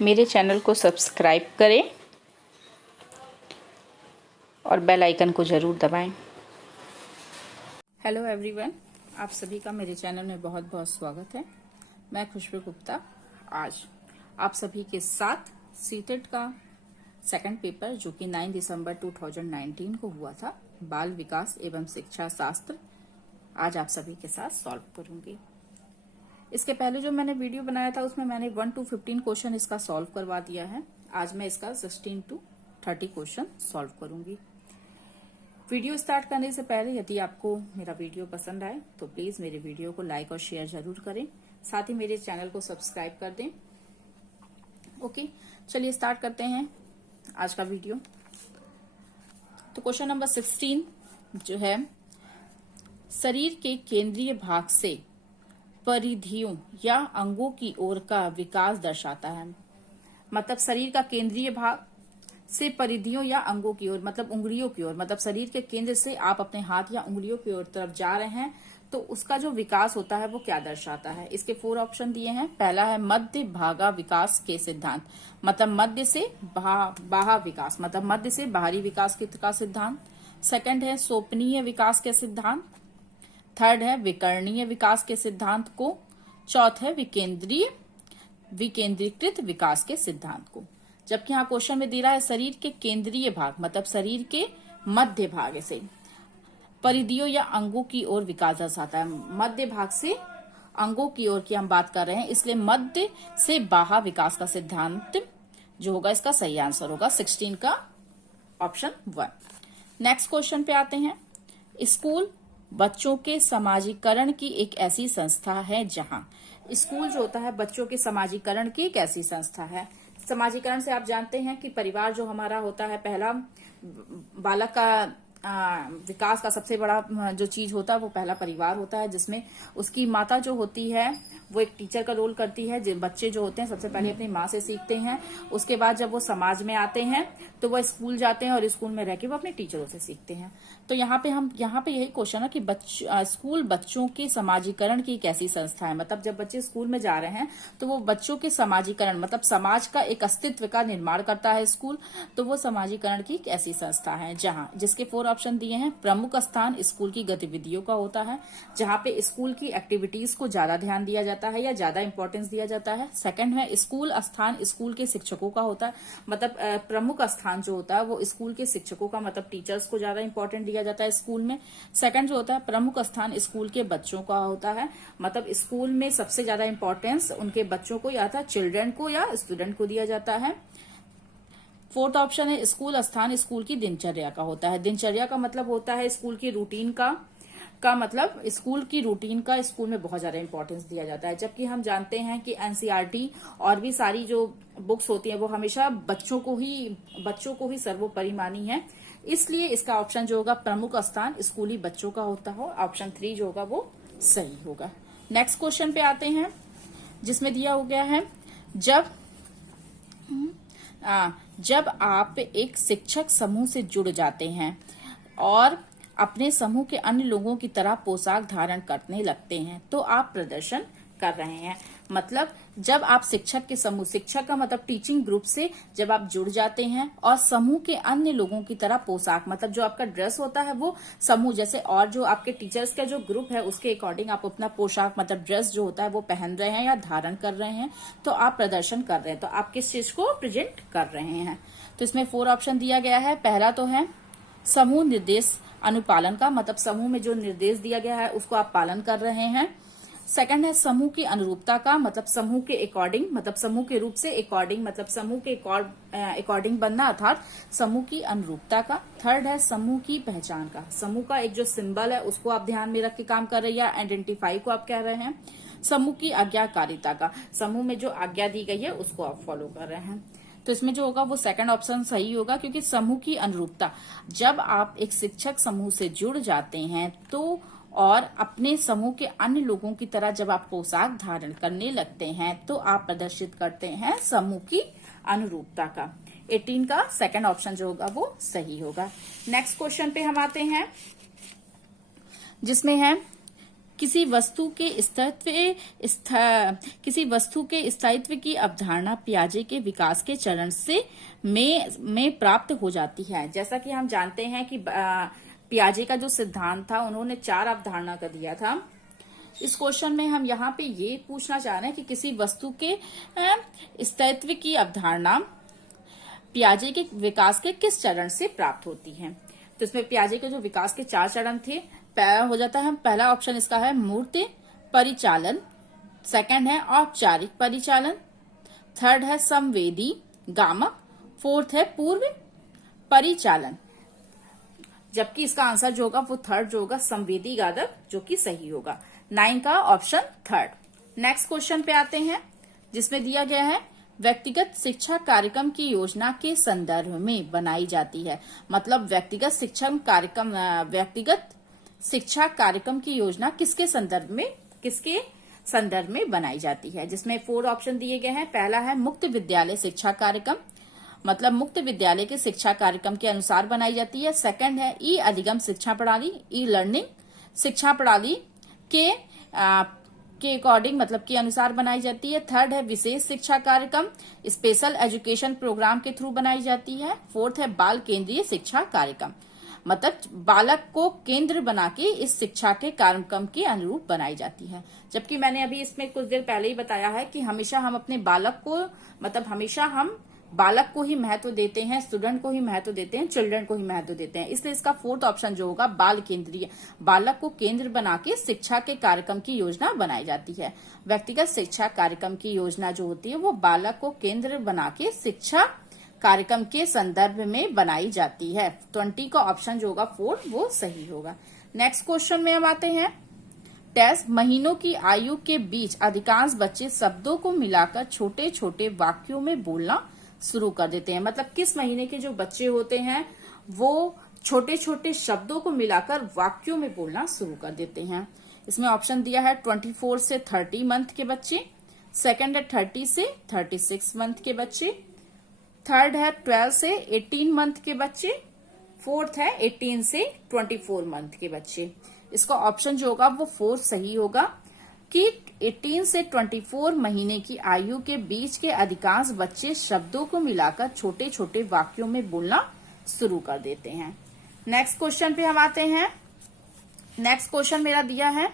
मेरे चैनल को सब्सक्राइब करें और बेल आइकन को ज़रूर दबाएं। हेलो एवरीवन, आप सभी का मेरे चैनल में बहुत बहुत स्वागत है। मैं खुशबू गुप्ता आज आप सभी के साथ सीटेट का सेकंड पेपर जो कि 9 दिसंबर 2019 को हुआ था, बाल विकास एवं शिक्षा शास्त्र, आज आप सभी के साथ सॉल्व करूंगी। इसके पहले जो मैंने वीडियो बनाया था उसमें मैंने 1 to 15 क्वेश्चन इसका सॉल्व करवा दिया है। आज मैं इसका 16 to 30 क्वेश्चन सॉल्व करूंगी। वीडियो स्टार्ट करने से पहले यदि आपको मेरा वीडियो पसंद आए तो प्लीज मेरे वीडियो को लाइक और शेयर जरूर करें, साथ ही मेरे चैनल को सब्सक्राइब कर दें। ओके, चलिए स्टार्ट करते हैं आज का वीडियो। तो क्वेश्चन नंबर 16 जो है, शरीर के केंद्रीय भाग से परिधियों या अंगों की ओर का विकास दर्शाता है। मतलब शरीर का केंद्रीय भाग से परिधियों या अंगों की ओर, मतलब उंगलियों की ओर, मतलब शरीर के केंद्र से आप अपने हाथ या उंगलियों की ओर तरफ जा रहे हैं तो उसका जो विकास होता है वो क्या दर्शाता है। इसके 4 ऑप्शन दिए हैं। पहला है मध्य भागा विकास के सिद्धांत, मतलब मध्य से बाह्य विकास, मतलब मध्य से बाहरी विकास का सिद्धांत। सेकंड है सोपनीय विकास के सिद्धांत। थर्ड है विकर्णीय विकास के सिद्धांत को। चौथ है विकेंद्रीकृत विकास के सिद्धांत को। जबकि यहाँ क्वेश्चन में दे रहा है शरीर के केंद्रीय भाग, मतलब शरीर के मध्य भाग से परिधियों या अंगों की ओर विकास दर्शाता है। मध्य भाग से अंगों की ओर की हम बात कर रहे हैं, इसलिए मध्य से बाह्य विकास का सिद्धांत जो होगा इसका सही आंसर होगा 16 का ऑप्शन 1। नेक्स्ट क्वेश्चन पे आते हैं। स्कूल बच्चों के समाजीकरण की एक ऐसी संस्था है जहां, स्कूल जो होता है बच्चों के समाजीकरण की एक ऐसी संस्था है। समाजीकरण से आप जानते हैं कि परिवार जो हमारा होता है, पहला बालक का विकास का सबसे बड़ा जो चीज होता है वो पहला परिवार होता है, जिसमें उसकी माता जो होती है वो एक टीचर का रोल करती है। बच्चे जो होते हैं सबसे पहले अपनी माँ से सीखते हैं, उसके बाद जब वो समाज में आते हैं तो वो स्कूल जाते हैं और स्कूल में रह के वो अपने टीचरों से सीखते हैं। तो यहाँ पे यही क्वेश्चन है कि स्कूल बच्चों के समाजीकरण की एक ऐसी संस्था है। मतलब जब बच्चे स्कूल में जा रहे हैं तो वो बच्चों के समाजीकरण, मतलब समाज का एक अस्तित्व का निर्माण करता है स्कूल। तो वो समाजीकरण की एक ऐसी संस्था है जहाँ, जिसके 4 ऑप्शन दिए हैं। प्रमुख स्थान स्कूल की गतिविधियों का होता है, जहाँ पे स्कूल की एक्टिविटीज को ज्यादा ध्यान दिया जाता है या ज्यादा इंपॉर्टेंस दिया जाता है। सेकंड है स्कूल स्थान स्कूल के शिक्षकों का होता है, मतलब प्रमुख स्थान जो होता है वो स्कूल के शिक्षकों का, मतलब टीचर्स को ज्यादा इंपॉर्टेंट दिया जाता है स्कूल में। सेकंड जो होता है प्रमुख स्थान स्कूल के बच्चों का होता है, मतलब स्कूल में सबसे ज्यादा इंपॉर्टेंस उनके बच्चों को या चिल्ड्रन को या स्टूडेंट को दिया जाता है। फोर्थ ऑप्शन है स्कूल स्थान स्कूल की दिनचर्या का होता है। दिनचर्या का मतलब होता है स्कूल की रूटीन का मतलब स्कूल की रूटीन का स्कूल में बहुत ज्यादा इंपॉर्टेंस दिया जाता है। जबकि हम जानते हैं कि एनसीईआरटी और भी सारी जो बुक्स होती हैं वो हमेशा बच्चों को ही सर्वोपरि मानी है, इसलिए इसका ऑप्शन जो होगा प्रमुख स्थान स्कूली बच्चों का होता हो, ऑप्शन 3 जो होगा वो सही होगा। नेक्स्ट क्वेश्चन पे आते हैं, जिसमें दिया हो गया है जब आप एक शिक्षक समूह से जुड़ जाते हैं और अपने समूह के अन्य लोगों की तरह पोशाक धारण करने लगते हैं तो आप प्रदर्शन कर रहे हैं। मतलब जब आप शिक्षक का मतलब टीचिंग ग्रुप से जब आप जुड़ जाते हैं और समूह के अन्य लोगों की तरह पोशाक, मतलब जो आपका ड्रेस होता है वो समूह जैसे और जो आपके टीचर्स का जो ग्रुप है उसके अकॉर्डिंग आप अपना पोशाक, मतलब ड्रेस जो होता है वो पहन रहे हैं या धारण कर रहे हैं तो आप प्रदर्शन कर रहे हैं, तो आप किस चीज को प्रेजेंट कर रहे हैं। तो इसमें 4 ऑप्शन दिया गया है। पहला तो है समूह निर्देश अनुपालन का, मतलब समूह में जो निर्देश दिया गया है उसको आप पालन कर रहे हैं। सेकंड है समूह की अनुरूपता का, मतलब समूह के अकॉर्डिंग, मतलब समूह के रूप से अकॉर्डिंग, मतलब समूह के अकॉर्डिंग बनना, अर्थात समूह की अनुरूपता का। थर्ड है समूह की पहचान का, समूह का एक जो सिंबल है उसको आप ध्यान में रख के काम कर रहे हैं या आइडेंटिफाई को आप कह रहे हैं। समूह की आज्ञाकारिता का, समूह में जो आज्ञा दी गई है उसको आप फॉलो कर रहे हैं। तो इसमें जो होगा वो सेकंड ऑप्शन सही होगा, क्योंकि समूह की अनुरूपता, जब आप एक शिक्षक समूह से जुड़ जाते हैं तो और अपने समूह के अन्य लोगों की तरह जब आप पोशाक धारण करने लगते हैं तो आप प्रदर्शित करते हैं समूह की अनुरूपता का। 18 का सेकंड ऑप्शन जो होगा वो सही होगा। नेक्स्ट क्वेश्चन पे हम आते हैं, जिसमें है किसी वस्तु के स्थायित्व की अवधारणा पियाजे के विकास के चरण से में प्राप्त हो जाती है। जैसा कि हम जानते हैं कि पियाजे का जो सिद्धांत था, उन्होंने 4 अवधारणा का दिया था। इस क्वेश्चन में हम यहाँ पे ये पूछना चाह रहे हैं कि किसी वस्तु के स्थायित्व की अवधारणा पियाजे के विकास के किस चरण से प्राप्त होती है। तो इसमें पियाजे के जो विकास के 4 चरण थे, हो जाता है पहला ऑप्शन इसका है मूर्त परिचालन, सेकंड है औपचारिक परिचालन, थर्ड है संवेदी गामक, फोर्थ है पूर्व परिचालन। जबकि इसका आंसर जो होगा वो थर्ड जो होगा संवेदी गादक, जो कि सही होगा। 9 का ऑप्शन थर्ड। नेक्स्ट क्वेश्चन पे आते हैं, जिसमें दिया गया है व्यक्तिगत शिक्षा कार्यक्रम की योजना के संदर्भ में बनाई जाती है। मतलब व्यक्तिगत शिक्षा कार्यक्रम की योजना किसके संदर्भ में बनाई जाती है। जिसमें 4 ऑप्शन दिए गए हैं। पहला है मुक्त विद्यालय शिक्षा कार्यक्रम, मतलब मुक्त विद्यालय के शिक्षा कार्यक्रम के अनुसार बनाई जाती है। सेकंड है ई अधिगम शिक्षा प्रणाली, ई लर्निंग शिक्षा प्रणाली के अकॉर्डिंग, मतलब के अनुसार बनाई जाती है। थर्ड है विशेष शिक्षा कार्यक्रम, स्पेशल एजुकेशन प्रोग्राम के थ्रू बनाई जाती है। फोर्थ है बाल केंद्रीय शिक्षा कार्यक्रम, मतलब बालक को केंद्र बना के इस शिक्षा के कार्यक्रम के अनुरूप बनाई जाती है। जबकि मैंने अभी इसमें कुछ देर पहले ही बताया है कि हमेशा हम अपने बालक को, मतलब हमेशा हम बालक को ही महत्व देते हैं, स्टूडेंट को ही महत्व देते हैं, चिल्ड्रन को ही महत्व देते हैं। इसलिए इसका 4th ऑप्शन जो होगा बाल केंद्रीय, बालक को केंद्र बना के शिक्षा के कार्यक्रम की योजना बनाई जाती है। व्यक्तिगत शिक्षा कार्यक्रम की योजना जो होती है वो बालक को केंद्र बना के शिक्षा कार्यक्रम के संदर्भ में बनाई जाती है। 20 का ऑप्शन जो होगा 4 वो सही होगा। नेक्स्ट क्वेश्चन में हम आते हैं। टेस्ट महीनों की आयु के बीच अधिकांश बच्चे शब्दों को मिलाकर छोटे छोटे वाक्यों में बोलना शुरू कर देते हैं। मतलब किस महीने के जो बच्चे होते हैं वो छोटे छोटे शब्दों को मिलाकर वाक्यों में बोलना शुरू कर देते हैं। इसमें ऑप्शन दिया है 24 से 30 मंथ के बच्चे, सेकंड है 30 से 36 मंथ के बच्चे, थर्ड है 12 से 18 मंथ के बच्चे, फोर्थ है 18 से 24 मंथ के बच्चे। इसका ऑप्शन जो होगा वो 4 सही होगा कि 18 से 24 महीने की आयु के बीच के अधिकांश बच्चे शब्दों को मिलाकर छोटे छोटे वाक्यों में बोलना शुरू कर देते हैं। नेक्स्ट क्वेश्चन पे हम आते हैं। नेक्स्ट क्वेश्चन मेरा दिया है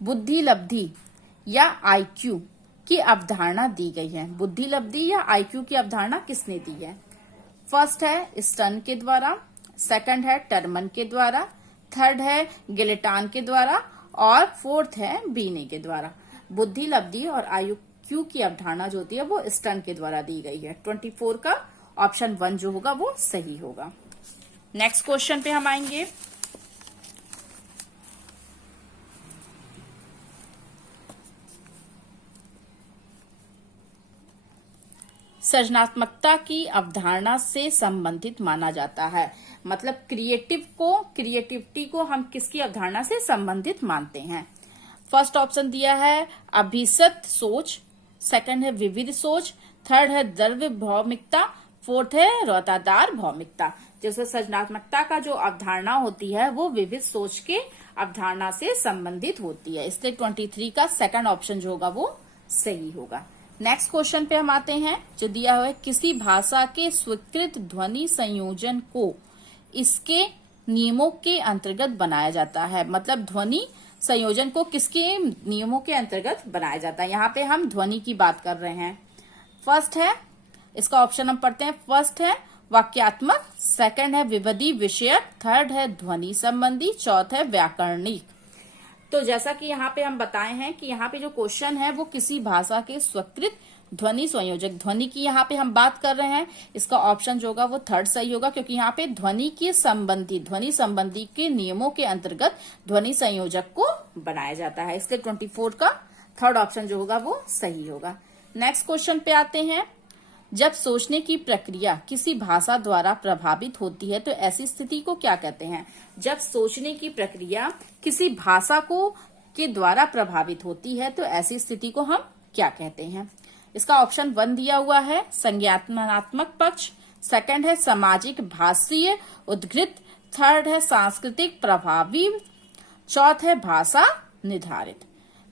बुद्धि लब्धि या आईक्यू की अवधारणा दी गई है। बुद्धि लब्धि या आईक्यू की अवधारणा किसने दी है? फर्स्ट है स्टर्न के द्वारा, सेकंड है टर्मन के द्वारा, थर्ड है गिलेटान के द्वारा और फोर्थ है बीने के द्वारा। बुद्धि लब्धि और आईक्यू की अवधारणा जो होती है वो स्टर्न के द्वारा दी गई है। 24 का ऑप्शन 1 जो होगा वो सही होगा। नेक्स्ट क्वेश्चन पे हम आएंगे। सृजनात्मकता की अवधारणा से संबंधित माना जाता है। मतलब क्रिएटिविटी को हम किसकी अवधारणा से संबंधित मानते हैं? फर्स्ट ऑप्शन दिया है अभिसत सोच, सेकंड है विविध सोच, थर्ड है द्रव्य भौमिकता, फोर्थ है रोतादार भौमिकता। जैसे सृजनात्मकता का जो अवधारणा होती है वो विविध सोच के अवधारणा से संबंधित होती है। इसलिए 23 का सेकंड ऑप्शन जो होगा वो सही होगा। नेक्स्ट क्वेश्चन पे हम आते हैं जो दिया हुआ है किसी भाषा के स्वीकृत ध्वनि संयोजन को इसके नियमों के अंतर्गत बनाया जाता है। मतलब ध्वनि संयोजन को किसके नियमों के अंतर्गत बनाया जाता है? यहाँ पे हम ध्वनि की बात कर रहे हैं। फर्स्ट है, इसका ऑप्शन हम पढ़ते हैं। फर्स्ट है वाक्यात्मक, सेकंड है विविधि विषयक, थर्ड है ध्वनि संबंधी, चौथ है व्याकरणिक। तो जैसा कि यहाँ पे हम बताए हैं कि यहाँ पे जो क्वेश्चन है वो किसी भाषा के स्वीकृत ध्वनि संयोजक, ध्वनि की यहाँ पे हम बात कर रहे हैं। इसका ऑप्शन जो होगा वो थर्ड सही होगा, क्योंकि यहाँ पे ध्वनि संबंधी के नियमों के अंतर्गत ध्वनि संयोजक को बनाया जाता है। इसलिए 24 का थर्ड ऑप्शन जो होगा वो सही होगा। नेक्स्ट क्वेश्चन पे आते हैं। जब सोचने की प्रक्रिया किसी भाषा द्वारा प्रभावित होती है तो ऐसी स्थिति को क्या कहते हैं? जब सोचने की प्रक्रिया किसी भाषा के द्वारा प्रभावित होती है तो ऐसी स्थिति को हम क्या कहते हैं? इसका ऑप्शन 1 दिया हुआ है संज्ञानात्मक पक्ष, सेकंड है सामाजिक भाषीय उद्घृत, थर्ड है सांस्कृतिक प्रभावी, चौथ है भाषा निर्धारित।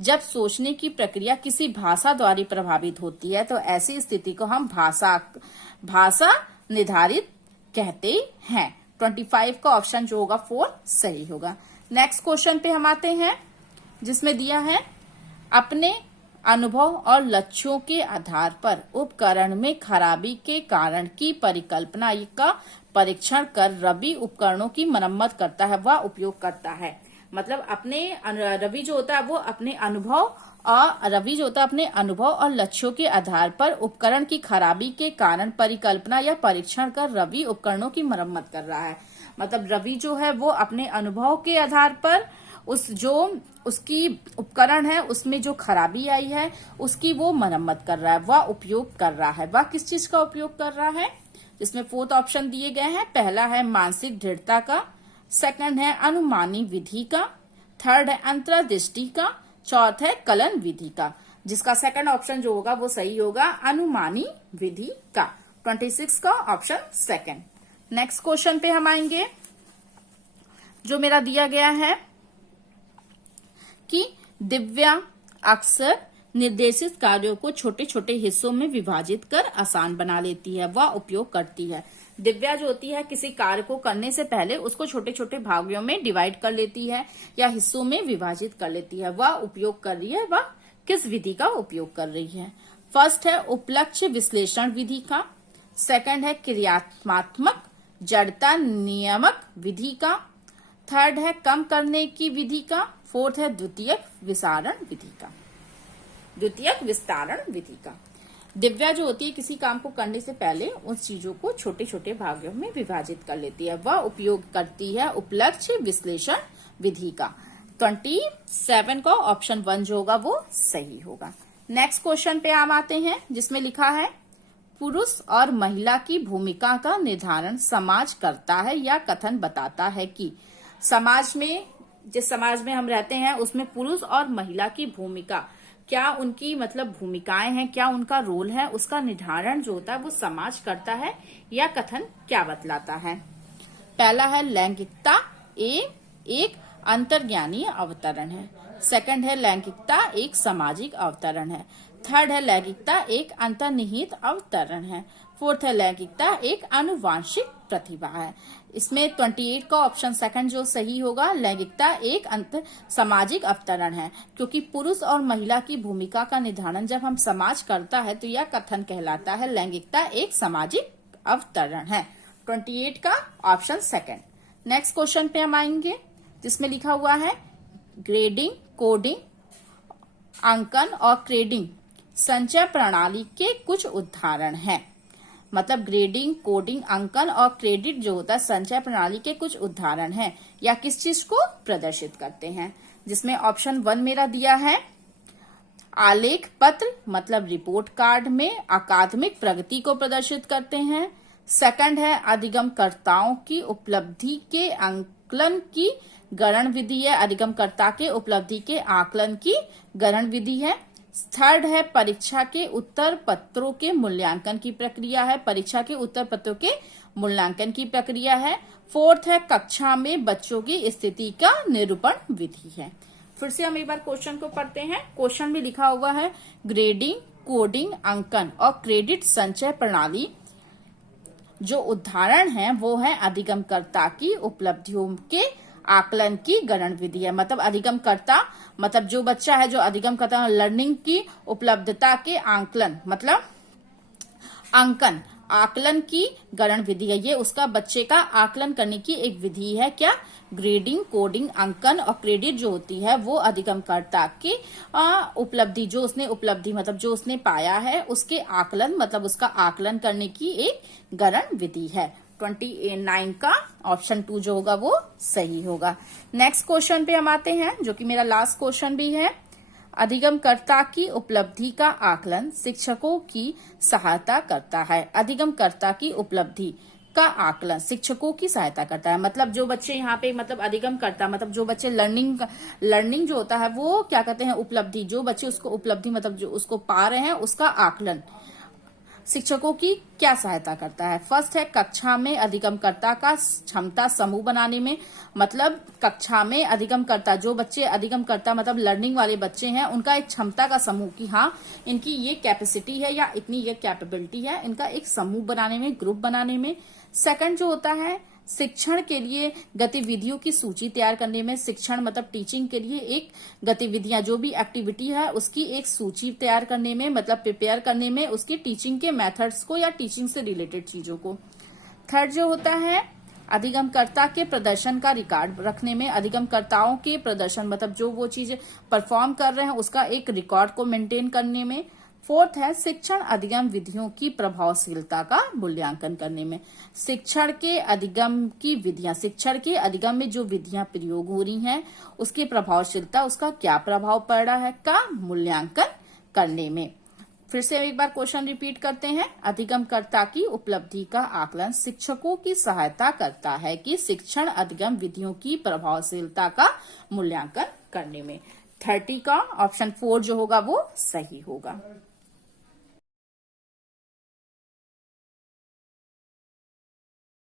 जब सोचने की प्रक्रिया किसी भाषा द्वारा प्रभावित होती है तो ऐसी स्थिति को हम भाषा निर्धारित कहते हैं। 25 का ऑप्शन जो होगा 4 सही होगा। नेक्स्ट क्वेश्चन पे हम आते हैं, जिसमें दिया है अपने अनुभव और लक्ष्यों के आधार पर उपकरण में खराबी के कारण की परिकल्पना का परीक्षण कर रवि उपकरणों की मरम्मत करता है व उपयोग करता है। मतलब रवि जो होता है वो अपने अनुभव और लक्ष्यों के आधार पर उपकरण की खराबी के कारण परिकल्पना या परीक्षण कर रवि उपकरणों की मरम्मत कर रहा है। मतलब रवि जो है वो अपने अनुभव के आधार पर उसकी उपकरण है उसमें जो खराबी आई है उसकी वो मरम्मत कर रहा है, वह उपयोग कर रहा है। वह किस चीज का उपयोग कर रहा है, जिसमें 4th ऑप्शन दिए गए हैं। पहला है मानसिक दृढ़ता का, सेकंड है अनुमानी विधि का, थर्ड है अंतर्दृष्टि का, चौथ है कलन विधि का। जिसका सेकंड ऑप्शन जो होगा वो सही होगा, अनुमानी विधि का। 26 का ऑप्शन सेकंड। नेक्स्ट क्वेश्चन पे हम आएंगे, जो मेरा दिया गया है कि दिव्या अक्सर निर्देशित कार्यों को छोटे छोटे हिस्सों में विभाजित कर आसान बना लेती है व उपयोग करती है। दिव्या जो होती है किसी कार्य को करने से पहले उसको छोटे छोटे भागों में डिवाइड कर लेती है या हिस्सों में विभाजित कर लेती है। वह उपयोग कर रही है, वह किस विधि का उपयोग कर रही है। फर्स्ट है उपलक्ष्य विश्लेषण विधि का, सेकंड है क्रियात्मक जड़ता नियामक विधि का, थर्ड है कम करने की विधि का, फोर्थ है द्वितीयक विस्तारण विधि का। दिव्या जो होती है किसी काम को करने से पहले उन चीजों को छोटे छोटे भागों में विभाजित कर लेती है, वह उपयोग करती है उपलक्ष्य विश्लेषण विधि का। 27 का ऑप्शन 1 जो होगा वो सही होगा। नेक्स्ट क्वेश्चन पे हम आते हैं, जिसमें लिखा है पुरुष और महिला की भूमिका का निर्धारण समाज करता है या कथन बताता है कि जिस समाज में हम रहते हैं उसमें पुरुष और महिला की भूमिका क्या उनकी मतलब भूमिकाएं हैं, क्या उनका रोल है, उसका निर्धारण जो होता है वो समाज करता है या कथन क्या बतलाता है। पहला है लैंगिकता एक अंतर्ज्ञानी अवतरण है, सेकंड है लैंगिकता एक सामाजिक अवतरण है, थर्ड है लैंगिकता एक अंतर्निहित अवतरण है, फोर्थ है लैंगिकता एक आनुवांशिक प्रतिभा है। इसमें 28 का ऑप्शन सेकंड जो सही होगा, लैंगिकता एक अंतर सामाजिक अवतरण है, क्योंकि पुरुष और महिला की भूमिका का निर्धारण जब हम समाज करता है तो यह कथन कहलाता है लैंगिकता एक सामाजिक अवतरण है। 28 का ऑप्शन सेकंड। नेक्स्ट क्वेश्चन पे हम आएंगे, जिसमें लिखा हुआ है ग्रेडिंग कोडिंग अंकन और क्रेडिंग संचय प्रणाली के कुछ उदाहरण हैं। मतलब ग्रेडिंग कोडिंग अंकन और क्रेडिट जो होता है संचय प्रणाली के कुछ उदाहरण हैं या किस चीज को प्रदर्शित करते हैं। जिसमें ऑप्शन 1 मेरा दिया है आलेख पत्र मतलब रिपोर्ट कार्ड में अकादमिक प्रगति को प्रदर्शित करते हैं। सेकंड है अधिगमकर्ताओं की उपलब्धि के आकलन की गणन विधि है, अधिगमकर्ता के उपलब्धि के आकलन की गणन विधि है। थर्ड है परीक्षा के उत्तर पत्रों के मूल्यांकन की प्रक्रिया है, परीक्षा के उत्तर पत्रों के मूल्यांकन की प्रक्रिया है। फोर्थ है कक्षा में बच्चों की स्थिति का निरूपण विधि है। फिर से हम एक बार क्वेश्चन को पढ़ते हैं। क्वेश्चन में लिखा हुआ है ग्रेडिंग कोडिंग अंकन और क्रेडिट संचय प्रणाली जो उदाहरण है वो है अधिगमकर्ता की उपलब्धियों के आकलन की गणन विधि है। मतलब अधिगमकर्ता मतलब जो बच्चा है जो अधिगम करता है लर्निंग की उपलब्धता के आकलन मतलब अंकन आकलन की गणन विधि है। ये उसका बच्चे का आकलन करने की एक विधि है। क्या ग्रेडिंग कोडिंग अंकन और क्रेडिट जो होती है वो अधिगमकर्ता की उपलब्धि जो उसने उपलब्धि मतलब जो उसने पाया है उसके आकलन मतलब उसका आकलन करने की एक गणन विधि है। 29 का ऑप्शन 2 जो होगा वो सही होगा। नेक्स्ट क्वेश्चन पे हम आते हैं जो कि मेरा लास्ट क्वेश्चन भी है। अधिगमकर्ता की उपलब्धि का आकलन शिक्षकों की सहायता करता है। अधिगमकर्ता की उपलब्धि का आकलन शिक्षकों की सहायता करता है। मतलब जो बच्चे यहाँ पे मतलब अधिगमकर्ता मतलब जो बच्चे लर्निंग जो होता है वो क्या कहते हैं उपलब्धि जो बच्चे उसको उपलब्धि मतलब जो उसको पा रहे हैं उसका आकलन शिक्षकों की क्या सहायता करता है? फर्स्ट है कक्षा में अधिगमकर्ता का क्षमता समूह बनाने में। मतलब कक्षा में अधिगमकर्ता, जो बच्चे अधिगमकर्ता मतलब लर्निंग वाले बच्चे हैं, उनका एक क्षमता का समूह कि हाँ इनकी ये कैपेसिटी है या इतनी ये कैपेबिलिटी है, इनका एक समूह बनाने में, ग्रुप बनाने में। सेकंड जो होता है शिक्षण के लिए गतिविधियों की सूची तैयार करने में। शिक्षण मतलब टीचिंग के लिए एक गतिविधियां, जो भी एक्टिविटी है उसकी एक सूची तैयार करने में, मतलब प्रिपेयर करने में, उसकी टीचिंग के मेथड्स को या टीचिंग से रिलेटेड चीजों को। थर्ड जो होता है अधिगमकर्ता के प्रदर्शन का रिकॉर्ड रखने में। अधिगमकर्ताओं के प्रदर्शन मतलब जो वो चीज परफॉर्म कर रहे हैं उसका एक रिकॉर्ड को मेंटेन करने में। फोर्थ है शिक्षण अधिगम विधियों की प्रभावशीलता का मूल्यांकन करने में। शिक्षण के अधिगम की विधियां, शिक्षण के अधिगम में जो विधियां प्रयोग हो रही हैं उसकी प्रभावशीलता, उसका क्या प्रभाव पड़ रहा है का मूल्यांकन करने में। फिर से एक बार क्वेश्चन रिपीट करते हैं। अधिगमकर्ता की उपलब्धि का आकलन शिक्षकों की सहायता करता है कि शिक्षण अधिगम विधियों की प्रभावशीलता का मूल्यांकन करने में। 30 का ऑप्शन 4 जो होगा वो सही होगा।